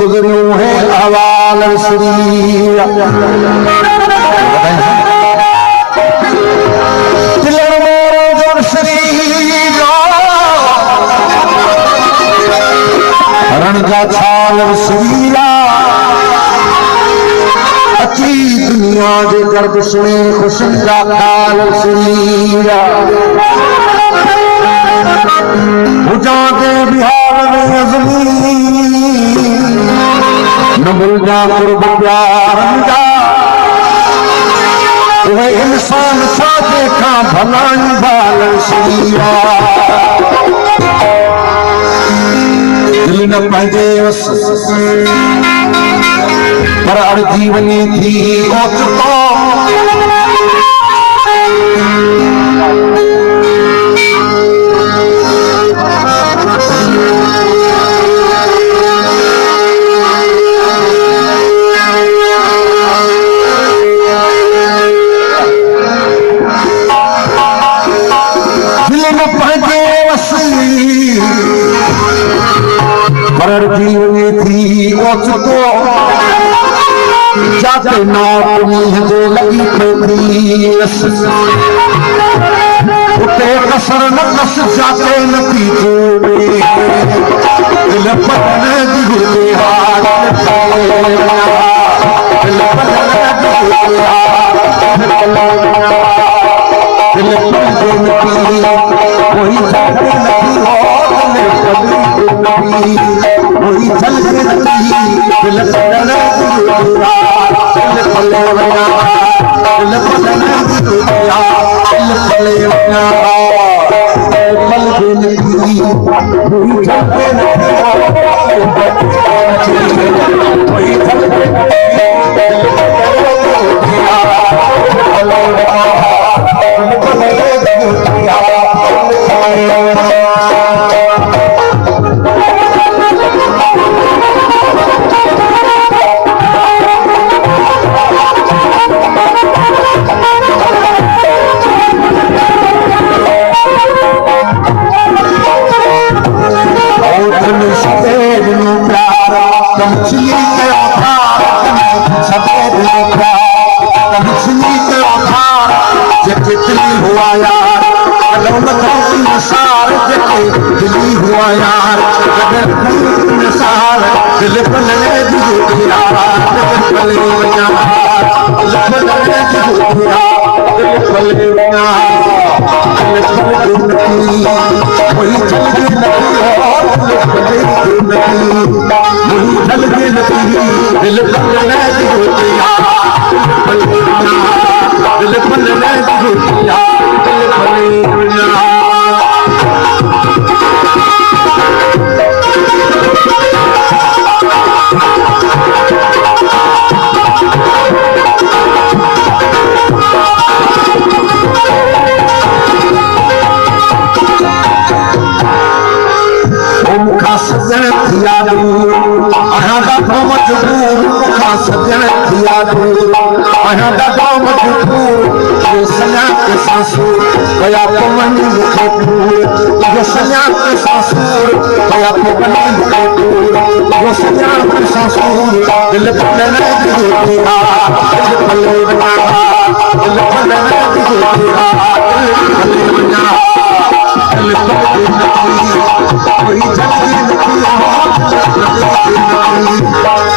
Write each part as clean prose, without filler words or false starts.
गुजरियों है अवाल श्रीरा रणजा छाल श्रीरा अची दुनिया जे गर्द सुने खुशन जा खाल श्रीरा हुजा के बिहार में अज़मी न भूल जा कुर्ब प्यार जा वह इंसान छा देखा भलाई बाल श्रीरा दिल न पंहिंजे वस पर अड़जी वञे थी ओचितो जीवनी थी ओचितो जाते नाप मुझे लगी थी उते कसर न कस जाते न थी दिल पटने दी हाथ दिल पटने दी दिल पटने कोई जाते नहीं हो कोई चल के नहीं दिल पटने दिल पले बना दिल पटने दिल पले बना पल दिन की कोई चल के नहीं कोई चल के दिली हुआ यार दिल पले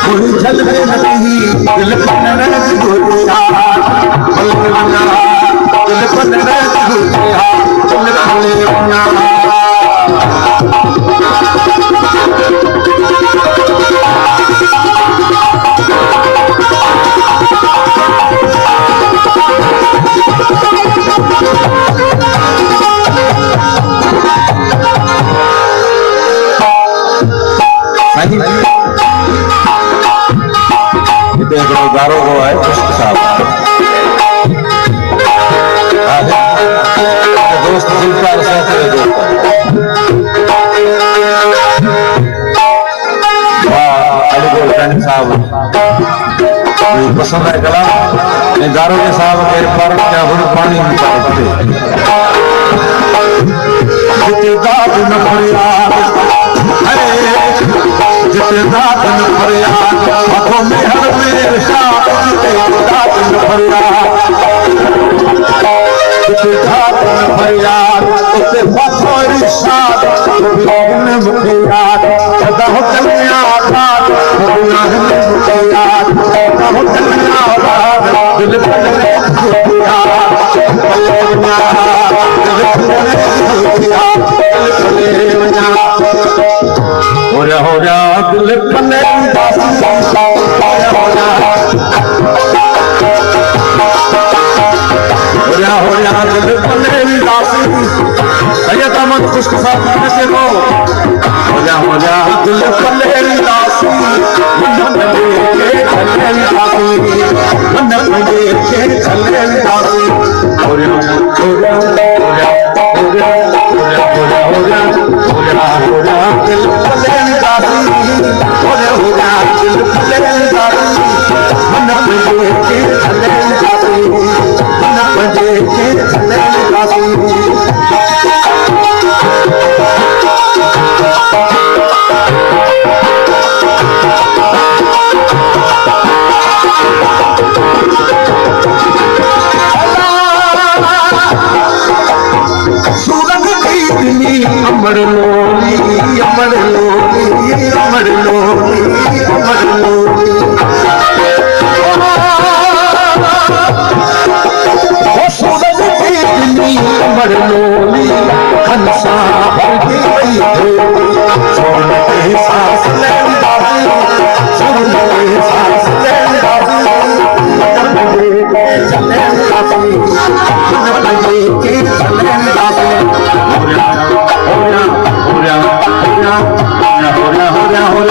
कोई चल के नहीं दिल पले दिल पले हिते हिकिड़ो दारोगो आहे खुश्क साहब दोस्त जुल्फकार साथी जो दोस्त अलीगढ़ फ्रेंड साहब पसंद है कलाम दारोगे साहब के पर क्या हुन पानी निकालते जिते दाद न फरियाद अरे जिते दाद न फरियाद आंखों में हर मेरे शाद जिते दाद न फरियाद जिते दाद न फरियाद उसे फखोरी शाद लोग ने मुझे याद सदा हो कन्या आबाद लोग ने मुझे याद सदा हो कन्या आबाद दिल पर हो जा दिल पने हो जा दिल पने सैयद अहमद खुश्क साहब से हो जा दिल पने मन के चले अमर लोली अमर लोली अमर लोली अमर लोली सूरज की दिली अमर लोली हंसा भर गई छोड़ के सांस लेंदा छोड़ के सांस लेंदा चले के चले हो